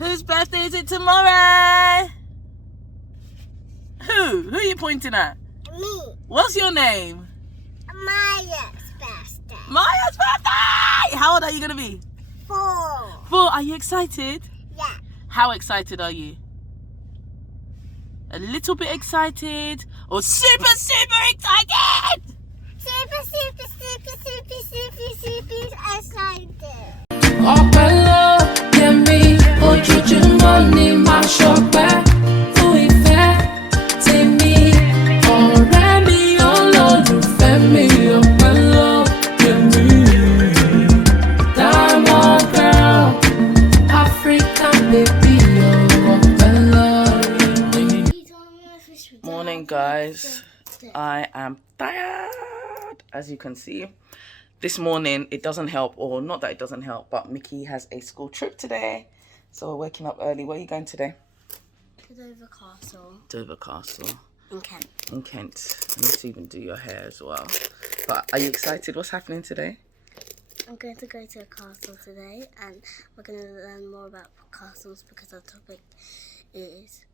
Whose birthday is it tomorrow? Who are you pointing at? Me. What's your name? Mayah's birthday. Maya's birthday! How old are you going to be? 4. 4. Are you excited? Yeah. How excited are you? A little bit excited or super excited? Super excited. Ọpẹ́lọ́ yẹmi ojoojúmọ́ ni màá ṣọpẹ́ fún ìfẹ́ tèmi ọ̀rẹ́ mi olólùfẹ́ mi ọpẹ́lọ́ yẹmi Diamond girl African baby ọpẹ́lọ́ yẹmi. Morning, guys. I am tired, as you can see. This morning, it doesn't help, or not that it doesn't help, but Mickey has a school trip today. So we're waking up early. Where are you going today? To Dover Castle. Dover Castle. In Kent. In Kent. I need to even do your hair as well. But are you excited? What's happening today? I'm going to go to a castle today, and we're going to learn more about castles because our topic is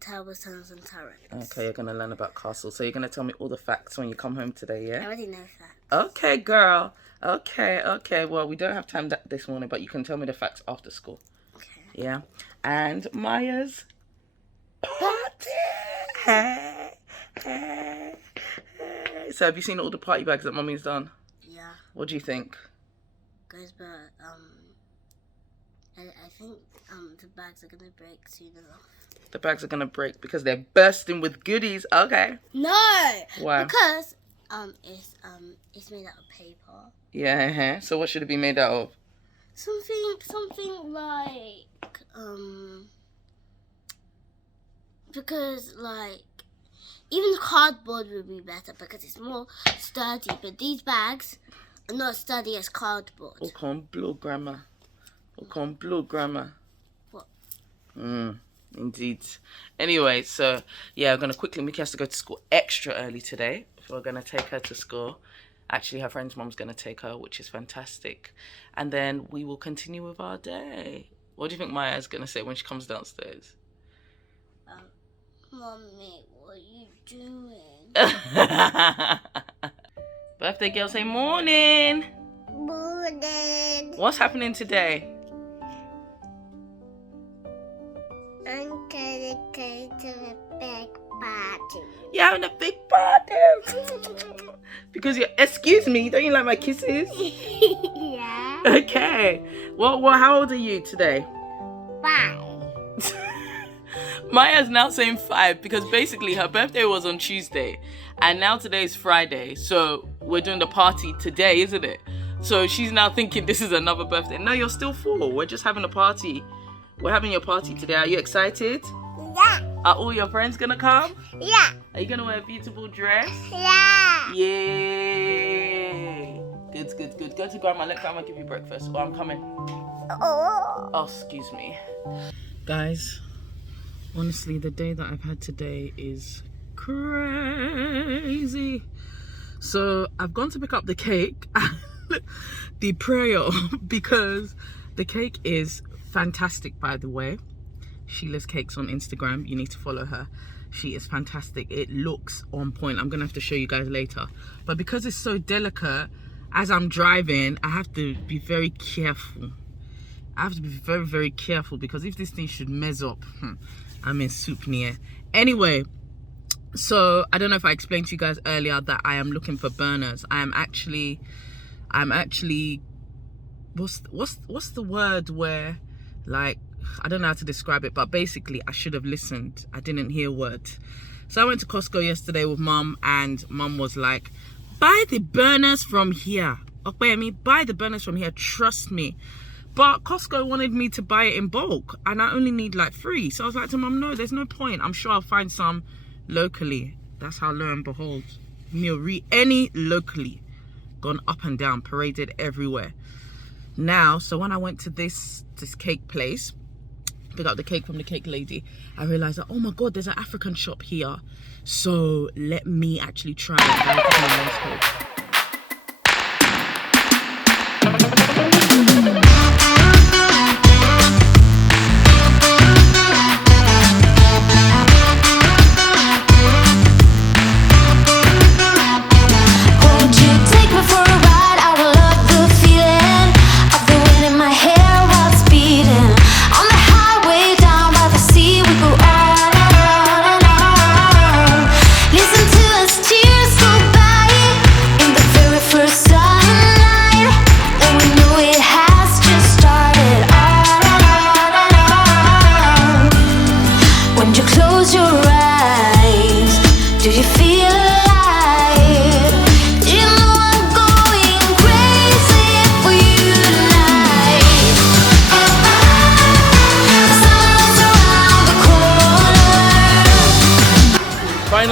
terrible sons and tyrants. Okay, you're going to learn about castles. So you're going to tell me all the facts when you come home today, I yeah? already know that. Okay, girl. Okay. Well, we don't have time this morning, but you can tell me the facts after school. Okay. Yeah. And Maya's party. Hey. So have you seen all the party bags that Mummy's done? Yeah. What do you think? Guys, but I think the bags are gonna break soon enough. The bags are gonna break because they're bursting with goodies. Okay. No. Why? Because it's made out of paper. Yeah. So what should it be made out of? Something like because like even cardboard would be better because it's more sturdy. But these bags are not as sturdy as cardboard. Blue grammar. What? Indeed. Anyway, so yeah, we're gonna quickly. Mickey has to go to school extra early today. So we're gonna take her to school. Actually, her friend's mom's gonna take her, which is fantastic. And then we will continue with our day. What do you think Maya is gonna say when she comes downstairs? Mommy, what are you doing? Birthday girl, say morning. Morning. What's happening today? I'm gonna go to a big party. You're having a big party. Because excuse me, don't you like my kisses? Yeah. Okay. Well, how old are you today? 5. Maya's now saying 5 because basically her birthday was on Tuesday and now today is Friday. So we're doing the party today, isn't it? So she's now thinking this is another birthday. No, you're still 4. We're just having a party. We're having your party today. Are you excited? Yeah. Are all your friends gonna come? Yeah. Are you gonna wear a beautiful dress? Yeah. Yay! Good. Go to grandma. Let grandma give you breakfast. Oh, I'm coming. Oh, excuse me. Guys, honestly, the day that I've had today is crazy. So I've gone to pick up the cake, the prayer, because the cake is fantastic, by the way. Sheila's Cakes on Instagram. You need to follow her. She is fantastic. It looks on point. I'm gonna have to show you guys later. But because it's so delicate, as I'm driving, I have to be very careful. I have to be very, very careful because if this thing should mess up, I'm in soup near. Anyway, so I don't know if I explained to you guys earlier that I am looking for burners. I'm actually what's the word where, like, I don't know how to describe it, but basically I should have listened. I didn't hear a word. So I went to Costco yesterday with Mum, and Mum was like, buy the burners from here. Okay, buy the burners from here, trust me. But Costco wanted me to buy it in bulk, and I only need like 3. So I was like to Mum, no, there's no point. I'm sure I'll find some locally. That's how, lo and behold, any locally, gone up and down, paraded everywhere. Now, so when I went to this cake place, pick up the cake from the cake lady, I realized that, oh my God, there's an African shop here. So let me actually try it.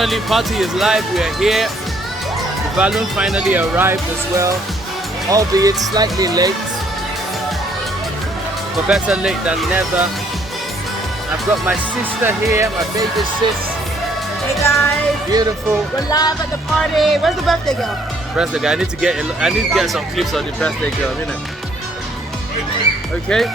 Finally, party is live. We are here. The balloon finally arrived as well, albeit slightly late, but better late than never. I've got my sister here, my baby sis. Hey guys, Beautiful. we're live at the party. Where's the birthday girl? Birthday girl. I need to get some clips on the birthday girl, innit? Okay.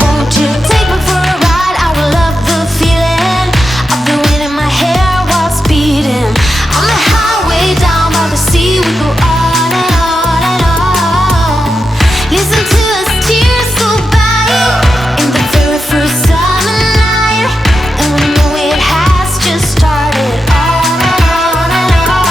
Won't you take me for a ride? I will love the feeling of the wind in my hair while speeding. On the highway down by the sea, we go on and on and on. Listen to us tears go by in the very first summer night, and we know it has just started. On and on and on.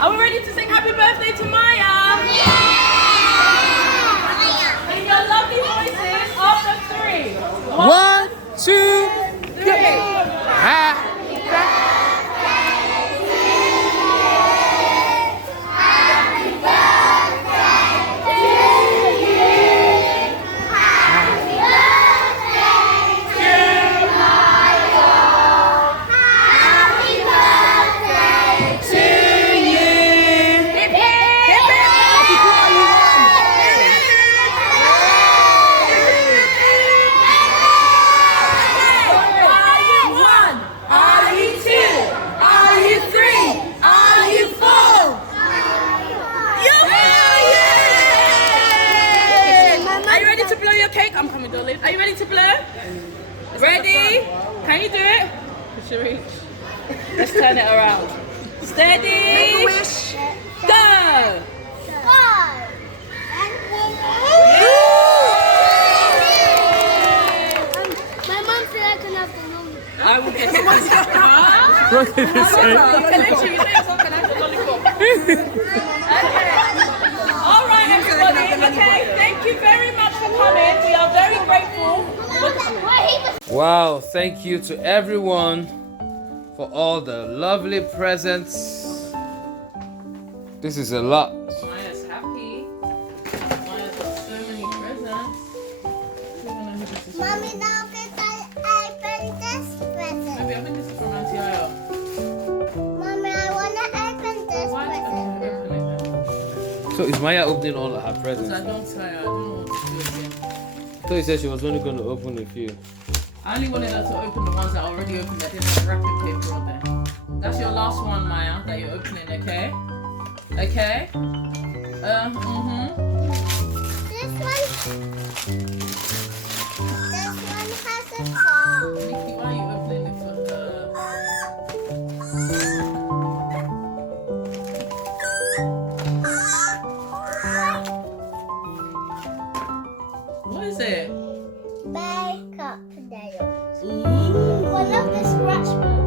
Are we ready to sing happy birthday to Mayah? In your lovely voices after 3. 1, 2, 3. I'm coming, darling. Are you ready to blow? Ready? Can you do it? Push your reach. Let's turn it around. Steady. Go. My mom said I can have the lollipop. I will get it. What did you say? All right, everybody. Okay, thank you very much for coming. We are very grateful. Wow, thank you to everyone for all the lovely presents. This is a lot. Maya's happy. Maya's got so many presents. Mommy, now can I open this present? Maybe I think this is from Auntie Ayo. Mommy, I want to open this Why? present. Okay, open it then. So is Mayah opening all of her presents? Because I don't tell her. I don't know what to do again. I thought you said she was only going to open a few. I only wanted her to open the ones that are already opened that didn't have wrapping paper on there. That's your last one, Maya, that you're opening, okay? Okay? This one has a car. Nikki, why are you opening it for her? What is it? Makeup nails. Ooh. I love the scratch book.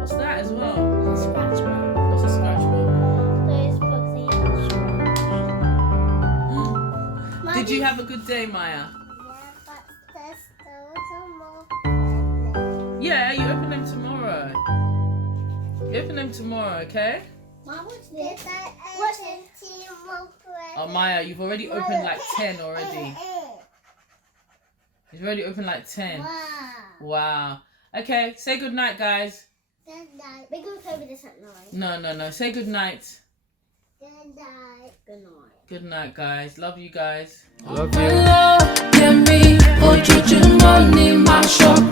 What's that as well? The scratch book. What's a scratch book? Those books that you can scratch. Did you have a good day, Maya? Yeah, but there's still some more. Yeah, you open them tomorrow. You open them tomorrow, okay? Mom, what's this? What's this? Oh, Maya, you've already opened like 10 already. You've already opened like 10. Wow. Wow. Okay, say good night, guys. Good night. We're going to play with this at night. No. Say good night. Good night. Good night. Good night, guys. Love you guys. Love you. Hello, yeah me, ojoojúmọ́ ni màá ṣọpẹ́.